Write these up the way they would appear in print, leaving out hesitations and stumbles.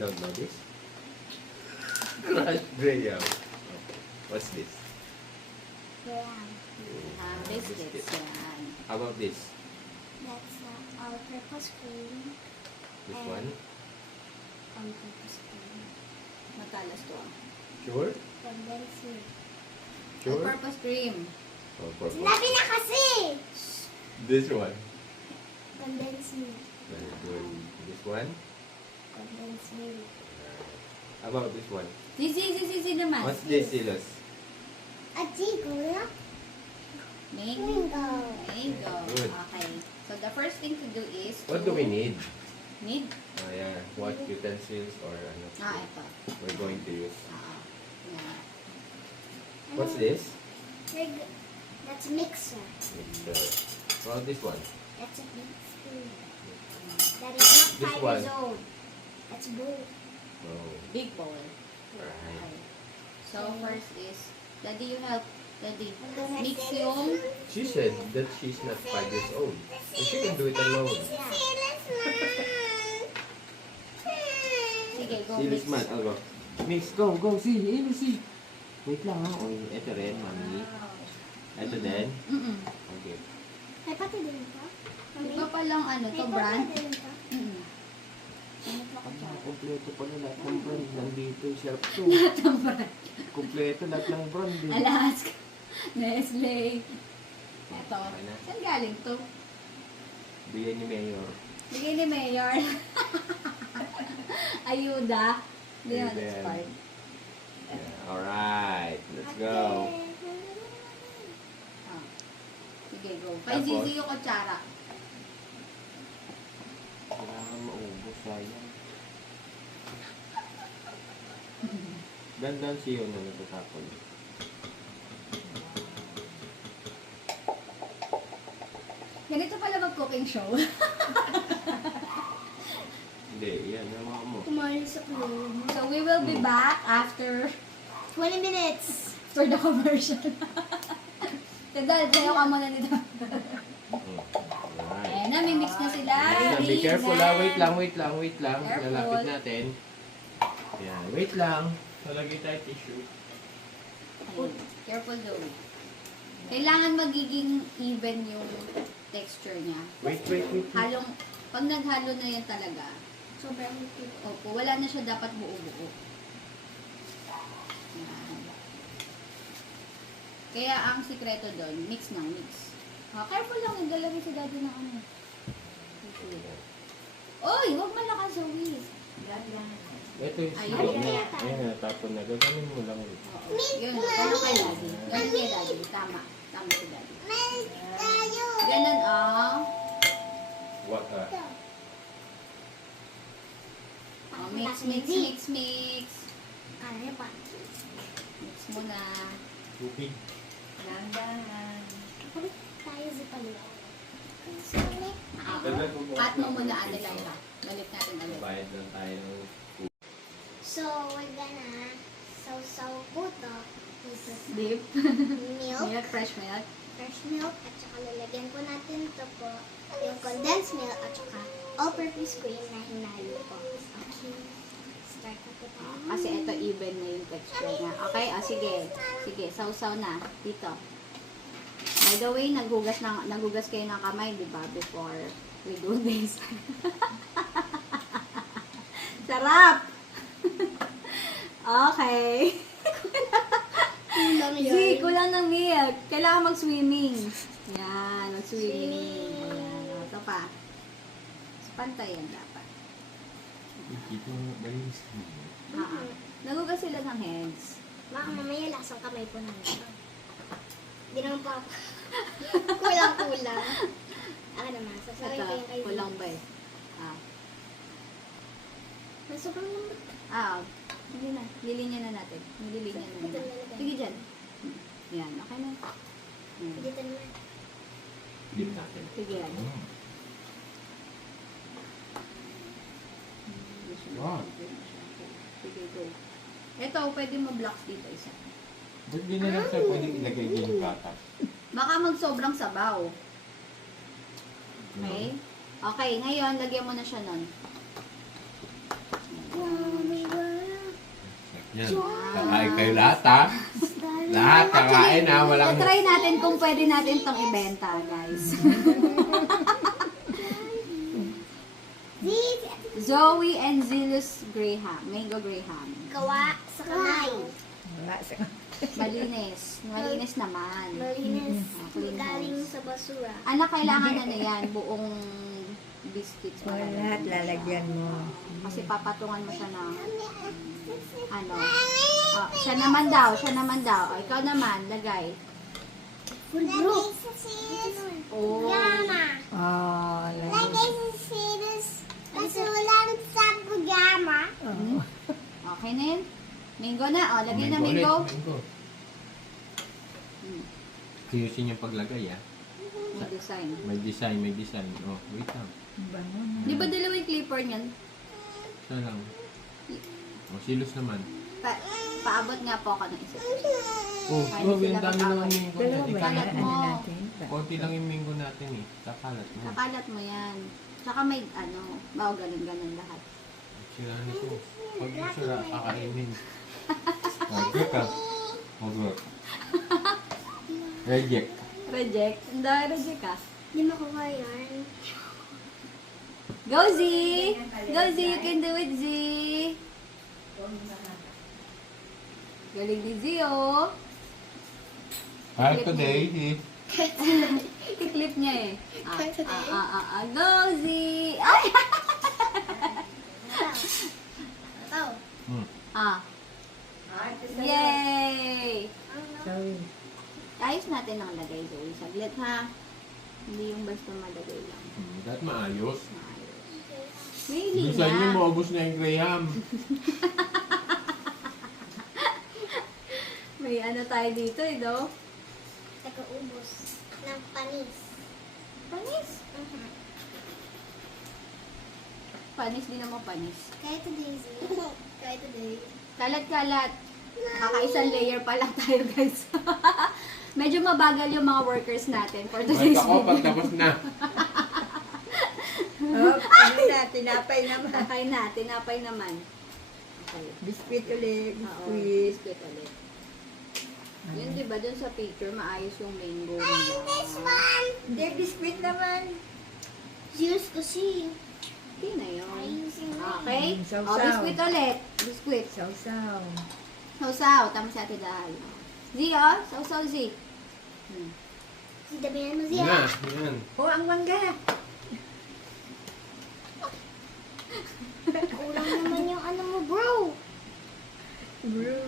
don't know this? Crushed graham. What's this? Graham. Biscuits. Yan. How about this? That's all-purpose cream. This And- one? All-purpose cream. Matalas to ah. Sure? Condensed milk. Sure? All-purpose cream. Oh, purple. Sinabi na kasi! This one? Condensed milk. Very good. This one? Condensed milk. How about this one? Sisi naman. What's this, Silas? Aji, kuya. Mango. Mango. Mango. Good. Okay. So the first thing to do is What do we need? Need? Oh, yeah. What utensils or ano? Ito. We're going to use. Yan. What's this? That's mixer. Mixer. Well, this one. That's a big spoon. That is not This 5 one. years old. That's bowl. Oh, Big bowl. right. Okay. So first is, Daddy, you help. Daddy, I'm gonna mix say yung... She said that she's not 5 years old. So she can do it alone. Sige, go Silas mix. man, I'll go. Mix, go, go, see, see. Wait lang ha. Oh, ito rin, mami. Ito din. Okay. May pati din ito. Di ba palang ano to, May brand? pati din ito. Kompleto pala lahat ng brand. Nandito, syrup to. Lahat ng brand. Kompleto lahat ng brand. Eh. Alaska, Nestle. Ito. Okay na. Saan galing to? Bigay ni Mayor. Bigay ni Mayor. Ayuda. Hindi na Ayuda. expired. Yeah, alright, let's go. Ah. Sige, go. Kay Tapos? Zizi yung kutsara. Kailangan maubos, sayang. Dandan siyo na natatapon. Ganito pala mag-cooking show. Hindi, yan, naman mo. Kumali sa room. So we will be back after 20 minutes. for the commercial. Tadal, sayo ka muna nito. Alright. Ayan na, may mix na sila. Be careful Reason. ha, wait lang. Careful. Lalapit natin. Yan, wait lang. Lalagay tayo tissue. Ayun. Careful though. Kailangan magiging even yung texture niya. Wait. Halong, pag naghalo na yan talaga, Sobrang higpit. opo, wala na siya dapat buo-buo. Yan. Kaya ang sikreto doon, mix ng mix. Careful lang, naglalagay si daddy na ano. Oy, huwag malakas, Zoe. Ito yung Ayun. silo na. Ayan, natapon na. Gaganin mo lang. Oo. Yun, paano kay daddy? Ganun kay daddy. Tama. Tama si daddy. Tayo. Ganun, oh. What? Mix. Ano yun pa? Mix mo na. Tubig. Dahan-dahan. Kapit tayo sa palo. Cut mo muna ano lang ha. Balik natin ulit. Bayad lang tayo ng So, we're gonna sausaw puto with Dip. milk, Milk, fresh milk. fresh milk, at saka lalagyan po natin ito po yung condensed milk at saka all-purpose cream na hinalo po. Okay. Start na po tayo. Kasi ito even na yung texture niya. Okay, sige. Sige, sausaw na. Dito. By the way, naghugas kayo ng kamay, di ba? Before we do this. Sarap! Okay. Zee, kulang ng milk. Kailangan mag-swimming. Yan, mag-swimming. Ayan, ito pa. So, pantay yan dapat. Ito mo malinis. Nagugas sila ng hands. Baka mamaya lasang kamay po namin. Hindi naman po ako. Kulang-kulang. Ako naman, sasawin ko yung kayo. Kulang ba eh? Sobrang lambot. Hindi na. Lilinya na natin. Nililinya na natin. Sige dyan. Yan, okay na. Yan. Dito naman. Dip natin. Sige yan. Wow. Sige, go. Ito, pwede mo blocks dito isa. Ba't di na lang siya pwedeng ilagay din yung gatas? Baka magsobrang sabaw. Okay? Okay, ngayon, lagyan mo na siya nun. Yan. Kakain kayo lahat ha. Lahat kakain ha. Walang... try natin kung pwede natin itong ibenta, guys. Zoe and Zilus Graham. Mango Graham. Gawa sa kamay. Wala sa Malinis. Malinis naman. Malinis. Clean Galing house. sa basura. Anak, kailangan ano yan, buong biscuits. O, lahat lalagyan mo. Kasi papatungan mo siya ng ano. Oh, siya naman daw. Oh, ikaw naman, lagay. Full group. Oh. Oh, Lagay sa sinus. Kasi walang sa pagama. Oh. Okay na yun? Mango na. Oh, lagay na ulit, mango. mango. Hmm. Seryosin yung paglagay ha. May design. May design. Oh, wait lang. Bango na. Di ba dalawang clipper niyan? Isa lang. Oh, silos naman. Paabot nga po ako ng isa. Oh, Ay, grabe, sila ang dami mag-away. naman mango Dalawa natin. ba Kalat yan? mo. Ano natin? Konti lang yung mango natin eh. Kakalat mo. Nakalat mo yan. Tsaka may ano, bao ganun lahat. Sira nito. Pag yung sira, kakainin. Mag-work ka. Mag-work. Reject. Reject? Hindi, reject ka. Hindi makuha yan. Go, Z! Go, Z! You can do it, Z! Galing ni Z, oh! Kahit today, eh. I-clip niya eh. Go, Z! Ay! Oh. Ah. Yay! Sorry. Ayos natin ang lagay, Zoe. Saglit, ha? Hindi yung basta malagay lang. Dahil maayos. Maayos. May Bilisan nyo, lina. maubos na yung Graham. May ano tayo dito, eh, no? Taga-ubos ng panis. Panis. Panis din naman panis. Kaya today, Z. Kaya today. Kalat-kalat. Kakaisang layer pa lang tayo, guys. Medyo mabagal yung mga workers natin for today's Basta ko, video. pag tapos na. Oh, ano na, tinapay naman. Tinapay naman. Okay. Biscuit ulit. Oo, Biscuit. biscuit ulit. Yun, di ba, dun sa picture, maayos yung mango nila. Hindi, biscuit naman. Juice kasi. Okay na yun. Ayusin mo. Okay? Sausaw. O, biscuit ulit. Biscuit. Sausaw. Sausaw. Tama sa ate dahil. Z, oh. Sausaw, Z. Dabihan mo Yan siya. na, yan. Oh, ang mangga. Kulang naman yung ano mo, bro. Bro.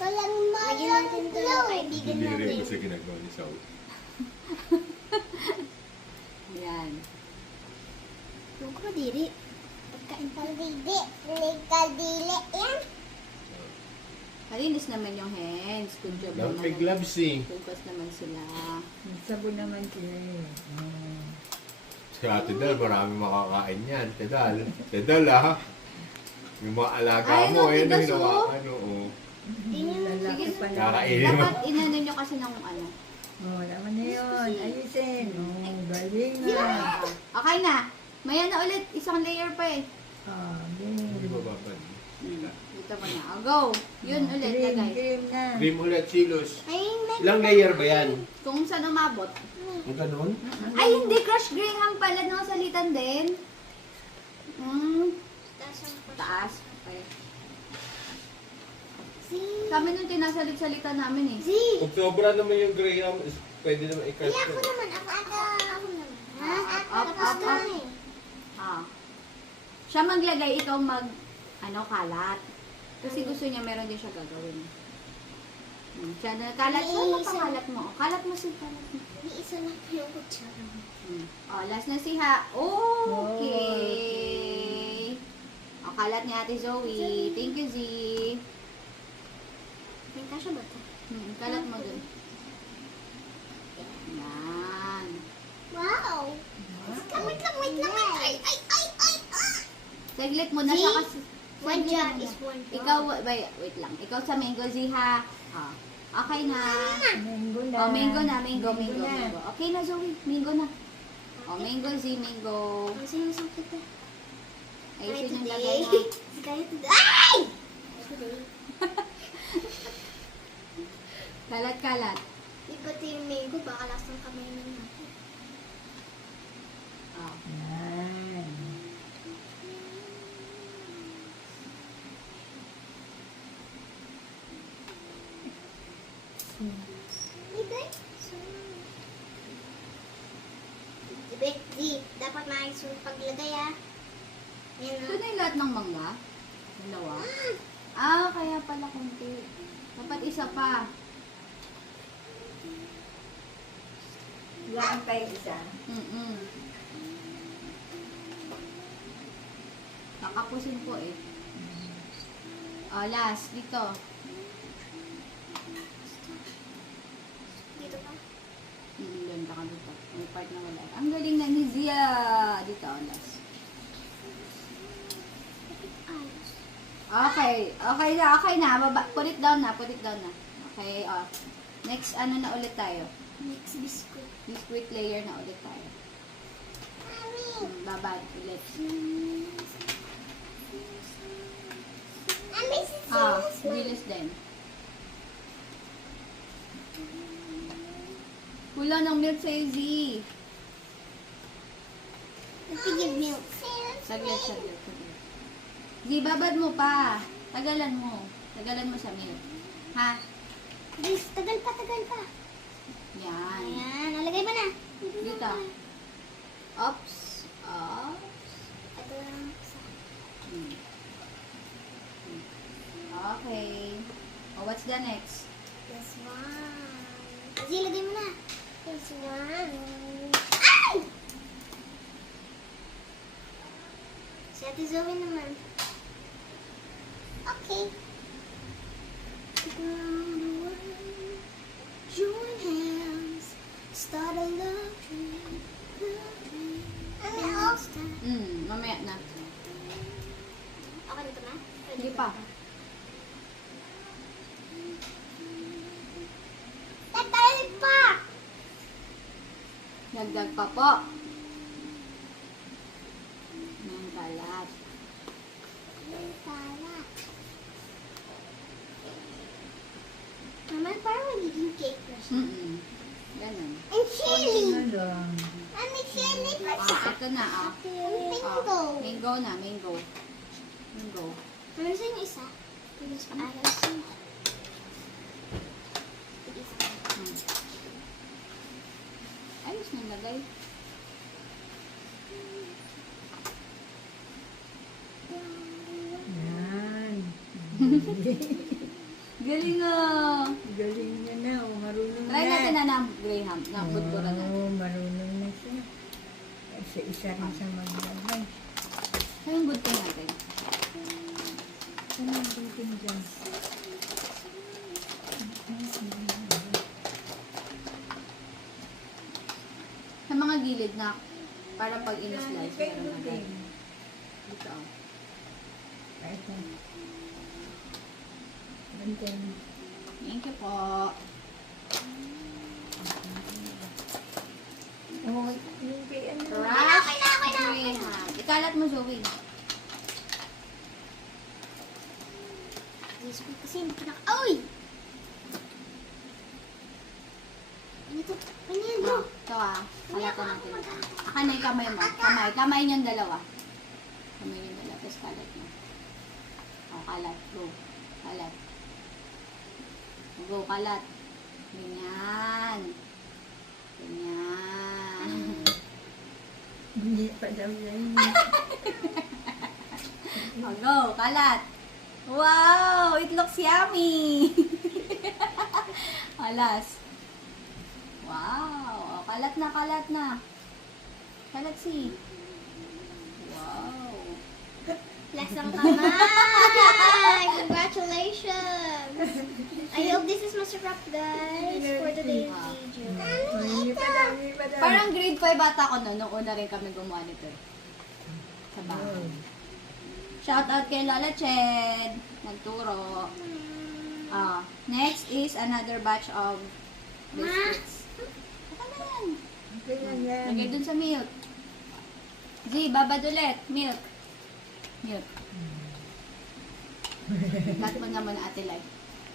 Kulang mo. Lagyan natin ito ng kaibigan natin. ginagawa ni Saul. Yan. Huwag ko diri. Pagkain pala dili. Nagkadili yan. Malinis naman yung hands. Good job Dapat naman. may gloves eh. Focus naman sila. May sabon naman sila eh. Oh. Si Ate Dal, marami makakain yan. Tedal. Tedal ah. Yung mga alaga Ay, mo, no, eh, tigas, hinawakan, oo. Lalaki Sige. pala. Kakainin mo. Dapat inano nyo kasi ng ano. Oh, naman na yun. Ayusin. Oh, galing na. Okay na. Maya na ulit. Isang layer pa eh. Oh, Hindi game. ba babad? Dito mo na. Oh, go. Yun ulit Cream, lagay. cream na. Cream ulit, silos. Ay, may Ilang layer ba yan? Kung saan umabot. Ang ganun? Ay, hindi. Crush Graham pala. Nakasalitan din. Taas. Okay. Kami nung tinasalit-salitan namin eh. Z. Kung sobra naman yung Graham, pwede naman i-cut Ay, ako yun. naman. Ako naman. Ha? Up, up, up. Ah. Siya maglagay, ikaw kalat. Kasi gusto niya, meron din siya gagawin. Siya na, kalat mo, May isa. mapakalat mo. Oh, kalat mo si kalat mo. May isa na po yung kutsara. Oh, last na si Ha. Okay. Oh, kalat ni Ate Zoe. Thank you, Z. May kasya ba ito? Kalat mo dun. Yan. Wow! Wait lang. Ay! Saglit mo na Z? siya kasi. One saglit jar mo is na. one jar. Ikaw, wait lang. Ikaw sa mango, Z, ha? Ah. Okay na. Mango na. Oh, mango na. Mango. na. Okay na, Zoe. Mango na. Oh, mango, Z, mango. Ang sinasang kita. Ayusin yung lagay mo. Kaya today. Ay! Today. Kalat-kalat. Iba ito yung mango. Baka lasang kamay na natin. Oh. Yan. Hindi. Di, dapat maayos yung paglagay ah. Yan Ito na yung lahat ng mangga? Dalawa? Ah, kaya pala konti. Dapat isa pa. Lang tayo isa. Mm-mm. Kakapusin po eh. Oh, last. Dito. Dito pa. Ganda ka dito. May part na wala. Ang galing na ni Zia. Dito, oh, last. Ayos. Okay. Okay na. Put it down na. Okay, oh. Next, ano na ulit tayo? Next biscuit. Biscuit layer na ulit tayo. Babad ulit. Ah, bilis din. Wala ng milk sa Z. Nagpigil milk. Saglit. Z, babad mo pa. Tagalan mo sa milk. Ha? Guys, tagal pa. Yan. Ayan, nalagay mo na. Dito. Oops. Ito lang isa. Hmm. Okay. Oh, what's the next? This one. Kasi lagay mo na. This one. Ay! Si Ate Zoe naman. Okay. Join hands. Start a love dream. Mamaya na. Okay dito na? Hindi pa. Tatay pa! Dagdag pa po. Ng kalat. Mama, parang magiging cake na siya. Ganun. And chili! Ano lang. Mami, chili pa siya. Ito na, Mango. Mango na, mango. Meron sa yung isa. Pilis pa ayos. Ayos na lagay. Yan. Galing ah. Galing niya na. Oh, marunong Try natin na ng Graham. Na budburan na. Oo, marunong na siya. Isa-isa rin siya maglagay. Saan yung budburan natin? Ano ang butin dyan? Sa mga gilid na para pag in-slice, Kay meron na butin. ganun. Dito. Ito. Butin. Thank you po. Oh, yung kay ano? Crush Okay na. Graham. Ikalat mo, Zoe. Yes, kasi hindi ka Oy! Ano to? Ano yan, bro? Ito ah. Kalatan natin. Akan na yung kamay mo. Kamay niyong dalawa. Tapos kalat mo. O, kalat. Go. Kalat. Go, kalat. Ganyan. Hindi pa daw yan. O, go. Kalat. Wow! It looks yummy! Alas. Wow! O, kalat na. Kalat si. Wow! Lasang kamay! Congratulations! I hope this is masarap, guys, for today's video. Hindi pa daw. Parang grade 5 bata ko nung una rin kami gumawa nito. Sa bahay. Shoutout kay Lola Ched. Nagturo. Next is another batch of biscuits. Ano na yan? Okay na yan. Lagay dun sa milk. Z, babad ulit. Milk. Milk. Cut mo naman Ate Lai.